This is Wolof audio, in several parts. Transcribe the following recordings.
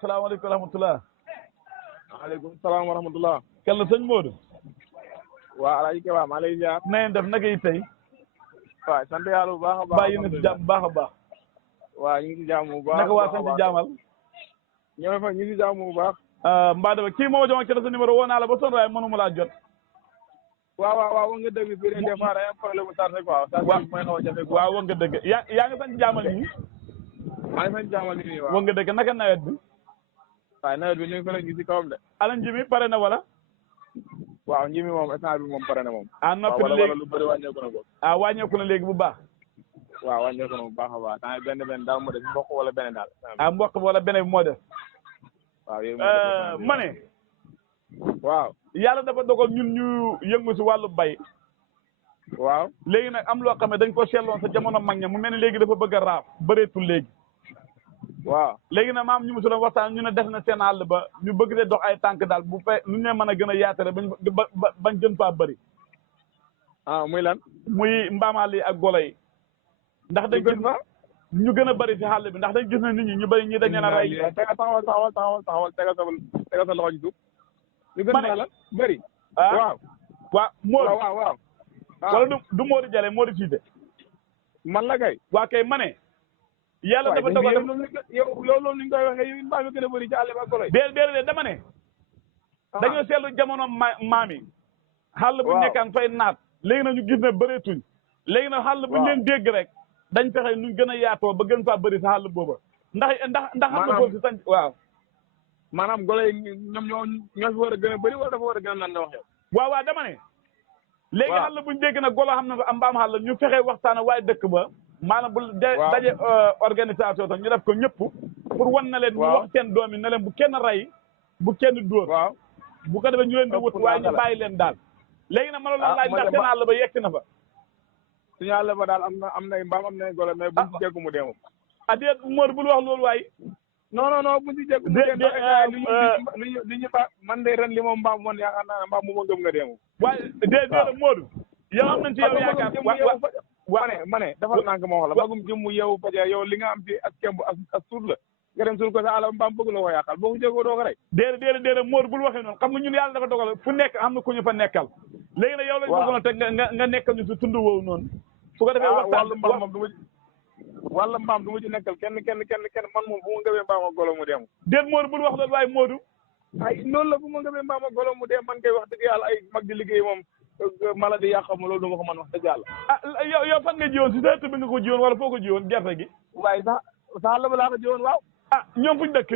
salaamaaleykum wa rahmatulah. waaleykum salaam wa rahmatulah. Kelle sëñ Modou. waa Alaaji Keba maa lay ziar. na ngeen def naka yi tey. waaw sant yàlla bu baax a baax. bàyyi na si jàmm baax a baax. waaw ñu ngi si jàmm bu baax. naka waa sant jaamal. ñoo fa ñu ngi si jàmm bu baax. mbaa dama kii moo ma joxoon keroog sa numéro woo naa la ba sonn waaye mënuma laa jot. waaw wax nga dëgg fii des fois day am problème mu tardé quoi. waaw mooy xaw a jafe quoi. waaw wax nga dëgg yaa ngi sant jaamal nii. maa ngi sant jaamal nii waaw. wax nga dëgg naka nawet bi. waaye nawet bi ñu ngi ko leen gis si kawam de. ala nji mi pare na wala. waaw nji mi moom instant bi moom pare na moom. noppi na wala léegi lu bëri wàññeeku na ko. wàññeeku na léegi bu baax. waaw wàññeeku na bu baax a baax temps benn daal moo def mboq wala benn daal. mboq wala beneen bi moo def. waaw yooyu ma ne. waaw. yàlla dafa dogal ñun ñu yëngu si wàllu bay. waaw. léegi nag am loo xam ne dañ ko seetloon sa jamono mag ña mu mel ni léegi dafa bëgg a raaf bëreetul léegi. waaw. léegi nag maam ñu mu si doon waxtaan ñu ne def na seen àll ba ñu bëgg de dox ay tànk daal bu fee nu ñu ne mën a gën a yaatare bañ gën faa bëri. muy lan. muy mbaamaal yi ak golo yi. ndax dañ gis ñu gën a bëri si xàll bi ndax dañ gis na nit ñi ñu bëri ñi dañ leen a rey. taxawal tegal sa loxo ci suuf. ñu gën a lan bëri. waaw. waaw Modou waaw. wala du Modou Jalle Modou Cissé. man la kay. waa kay ma ne. yàlla dafa dogal yow loolu ni ñu koy waxee yow mbaa nga gën a bëri ci àll ba golo yi. déedéet dama ne. dañoo seetlu jamono maam yi. xàll bu nekkaan fay naat. léegi nag ñu gis ne bëreetuñ. léegi nag xàll bu ñu leen dégg rek. dañ fexe nuñ gën a yaatoo ba gën faa bëri sa xàll booba. ndax xam nga foofu si sañ waaw. maanaam golo yi ñoom ñoo fi war a gën a bëri wala dafa war a gën a naan wax yow. waaw dama ne. léegi xàll buñ dégg nag golo xam na fa am mbaam xàll ñu fexe waxtaan waaye dëkk ba. maanaam bu daje organisation sax ñu def ko ñëpp. pour wan na leen. ñu wax seen doom yi ne leen bu kenn rey. bu kenn dóor. waaw bu ko defee ñu leen di wut waaye ñu bàyyi leen daal. léegi nag ma la laaj ndax seen àll ba yegg na fa. suñu àll ba daal am na mbaam am na golo mais buñ ci jekku mu dee moom. déet Mor bul wax loolu waaye. non buñ ci jekku mu dee li ñu ba man de ren li moom mbaam moom yaakaar naa ne mbaam mu ma gëm nga dee moom. waaye déedéet Modou. yow am nañ ci yow yaakaar ma ne dafa nànk ma wax la magum jëm mu yeewu fajar yow li nga am ci ak kemb ak suur la nga dem suul ko sa àll mbaam bëgg la ko yàqal boo ko jéggoo doo ko rek. déedéet Modou bul waxee noonu xam nga ñun yàlla dafa dogal fu nekk am na ku ñu fa nekkal. léegi nag yow lañ bëggoon teg nga nekkal ñu si tund woowu noonu. su ko defee waxtaan wàllu mbaam moom du ma wàllu mbaam du ma ci nekkal kenn man moom bu ma ngëbee mbaam ak golo mu dem. déet Modou bul wax loolu waaye Modou. ay noonu la bu ma ngëbee mbaam ak golo mu dem man koy wax dëgg yàlla ay mag di liggéey moom maladie yàq ma loolu du ma ko mën wax dëgg yàlla. yow fan nga jiwoon si sa ëtt bi nga ko jiwoon wala foo ko jiwoon gerte gi. waaye sax àll ba laa ko jiwoon waaw. ñoom fuñ dëkk.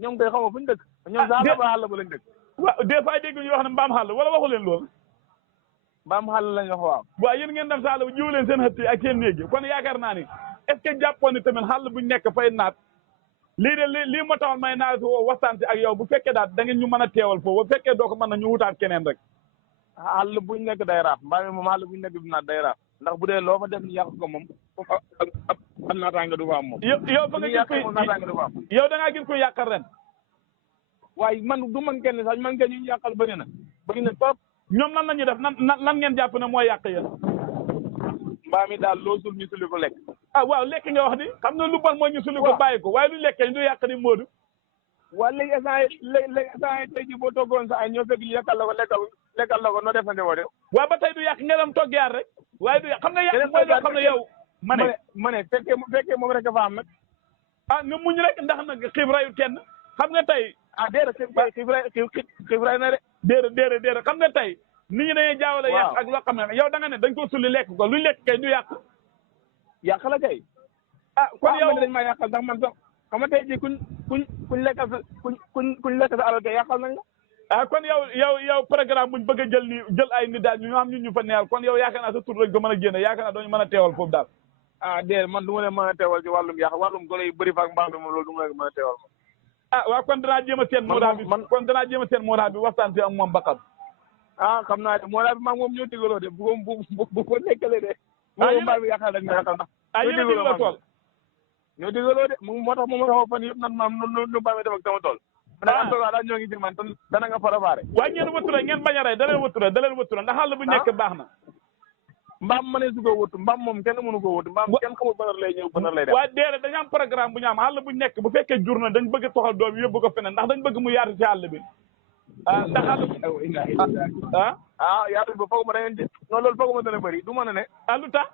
ñoom koy xaw ma fuñ dëkk. ñoom sax àll ba lañ dëkk. waaw des fois dégg ñu wax ne mbaam xàll wala waxu leen lool. mbaam xàll lañ wax waaw. waaw yéen ngeen dem sa àll ba jiwu leen seen xëtt yi ak seen néeg yi kon yaakaar naa ni est ce que jàppoon ni tamit xàll buñ nekk fay naat lii de lii moo taxoon may naa waxtaan si ak yow bu fekkee daal da ngeen ñu mën a teewal foofu bu fekkee doo ko mën na ñu wutaat keneen rek. xàll buñ nekk day raaf mbaam mi moom xàll buñ nekk bi naat day raaf ndax bu dee loo fa def ni yàq ko moom foofu ab naataange du fa am moom. yow fa nga gis kuy naataange du fa am. yow da ngaa gis kuy yàqal ren. waaye man du man kenn sax man kenn ñu yàqal bëri na trop. ñoom nan la ñuy def nan ngeen jàpp ne mooy yàq yéen. mbaam mi daal loo sul ñu suli ko lekk. waaw lekk nga wax di xam nga lu bon mooy ñu suli ko bàyyi ko waaye lu lekkee ñu yàq di Modou. waaw léegi instant tey jii boo toggoon sa ay ñoo fekk ñu lekkal la ko noo defante woo de. waaw ba tey du yàq nga dem togg yaar rek. waaye du yàq xam nga yàq mooy loo xam ne yow. ma ne fekkee moom rek a fa am nag. nga muñ rek ndax nag xiif rayut kenn xam nga tey. xiif ray na de. déedéet xam nga tey. nit ñi dañuy jaawale yàq ak loo xam ne yow da nga ne dañ ko sulli lekk ko luñ lekk kay du yàq. yàq la kay. kon yow dañ maa yàqal ndax man sax xam nga tey jii kuñ lekkal sa kuñ lekk sa alal kay yàqal nañ la. kon yow programme buñ bëgg a jël ay nit daal ñu xam ñun ñu fa neexal kon yow yaakaar naa sa tur lañ ko mën a génne yaakaar naa dooñu mën a teewal foofu daal. déedéet man du ma leen mën a teewal ci wàllum yàq wàllum golo yu bëri fa ak mbaam bi moom loolu du ma leen mën a teewal moom. waaw kon danaa jéem a seen moodaa bi waxtaan si ak moom Bakar. xam naa de moodaa bi maa moom ñoo digaloo de bu ko nekkalee de. moom mbaam bi yàqal dañ ma yàqal ndax. yéen a digaloo tool. ñoo digaloo de moo tax moom sama fan yëpp nan maam nu mbaam mi def ak sama tool. am tool daal ñoo ngi ci man dana nga préparé. waaye ngeen wëttu ngeen bañ a rey da leen wëttu ndax xàll bu nekk baax na. mbaam mënee su ko wut mbaam moom kenn mënu ko wut mbaam kenn xamul ban heure lay ñëw ban heure lay def. waaye déedéet dañu am programme bu ñu am àll bu nekk bu fekkee jur na dañ bëgg a toxal doom yóbbu ko feneen ndax dañ bëgg mu yaatu ci àll bi ndax àll yaatu ba foog ma da ngeen di non loolu foog ma dana bëri du mën a ne lu tax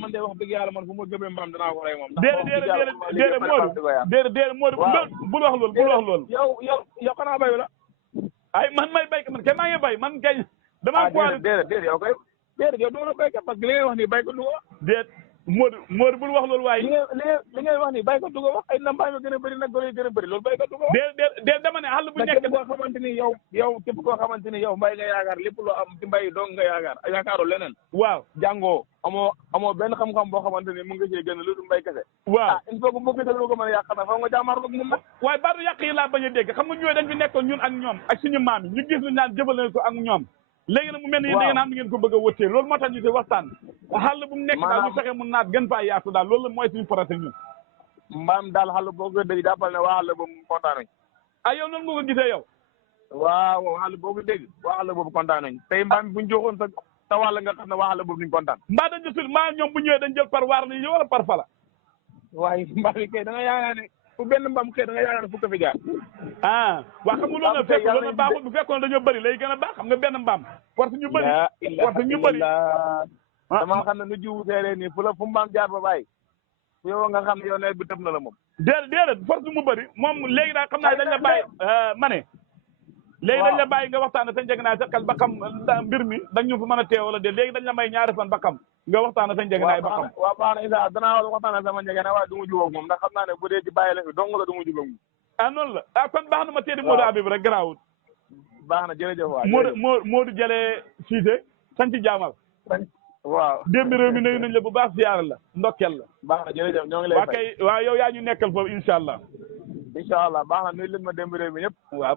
man de wax dëgg yàlla man fu ma gëmee mbaam danaa ko rey moom déedéet Modou bul wax loolu yow xanaa bayu la ay man may béykat man kay maa ngi bay man kay damaa déedéet yow kay déedéet yow doo na béykat parce que li ngay wax nii béykat du ko wax déet Modou bul wax loolu waaye li ngay wax nii béykat du ko wax ay na mbaam yi gën a bëri nag golo yi gën a bëri loolu béykat du ko wax déet dama ne àll bu nekk képp koo xamante ni yow képp koo xamante ni yow mbay nga yaakaar lépp loo am ci mbay dong nga yaakaaroo leneen waaw jàngoo amoo benn xam-xam boo xamante ni mu nga cee gën a lu du mbay kese waaw il faut que boo gisee lu ko mën a yàq nag fa nga jàmmaar ko mun na waaye baatu yàq yi laa bañ a dégg xam nga ñooy dañ fi nekkoon ñun ak ñoom ak suñu maam yi ñu gis ñu naan jëfale ko ak ñoom léegi nag mu mel ni da ngeen am ngeen ko bëgg a wëttee loolu moo tax ñu ci waxtaan xàll bu mu nekk daal ñu fexe mu naat gën faa yaatu daal loolu mooy suñu projet ñun mbaam daal xàll boo ko dégg jàppal ne waa xàll boobu kontaan nañ yow noonu nga ko gisee yow waaw xàll boo ko dégg waa xàll boobu kontaan nañ tey mbaam bi buñ joxoon sa wàll nga xam ne waa xàll boobu duñ kontaan mbaa dañ jësul mbaa ñoom bu ñëwee dañ jël par waar ni wala par fala waaye mbaam yi kay da nga yaakaar ne fu benn mbaam xëy da nga yaakaar ne fukk fi jaar waa xam nga loolu na fekk loolu na baaxul bu fekkoon dañoo bëri lay gën a baax xam nga benn mbaam force ñu bëri dama xam ne nu jiwu seeree nii fu mbaam jaar ba bàyyi yow nga xam ne yow nawet bi tëb na la moom déedéet force mu bëri moom léegi daal xam naa dañ la bàyyi ma ne léegi dañ la bàyyi nga waxtaan sa njëgnaay sa xel ba xam mbir mi dañ ñu fa mën a teew wala déet léegi dañ la may ñaari fan ba xam nga waxtaan sa njëgnaay ba xam waaw baax na Issa danaa waxtaan sama njëgnaay waaye du ma jubóog moom ndax xam naa ne bu dee ci bàyyi la fi dong la du ma jubóog moom noonu la kon baax na ma teedi Modou Habib rek garaawut baax na jërëjëf waaw Modou Jalle Cissé sañ ci jaamal waaw démb réew mi nuyu nañ la bu baax ziyaar la ndokkeel la baax na jërëjëf ñoo ngi lay waa kay waaw yow yaa ñu nekkal foofu incha allah baax na nuyu leen ma démb réew mi ñëpp waaw